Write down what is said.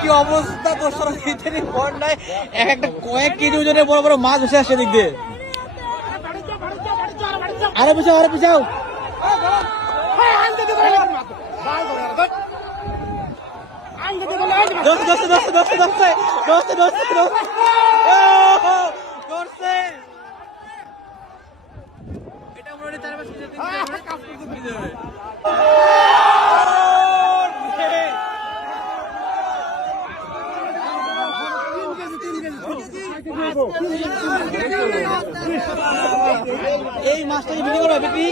কি অবস্থা দোষরা বন্যায় একটা কয়েক কেজি ওজনের বড় বড় মাছ ভেসে আসছে দিক দিয়ে। আরে পিছাও আরে পিছাও। এই মাছটাকে বিক্রি করবে বিক্রি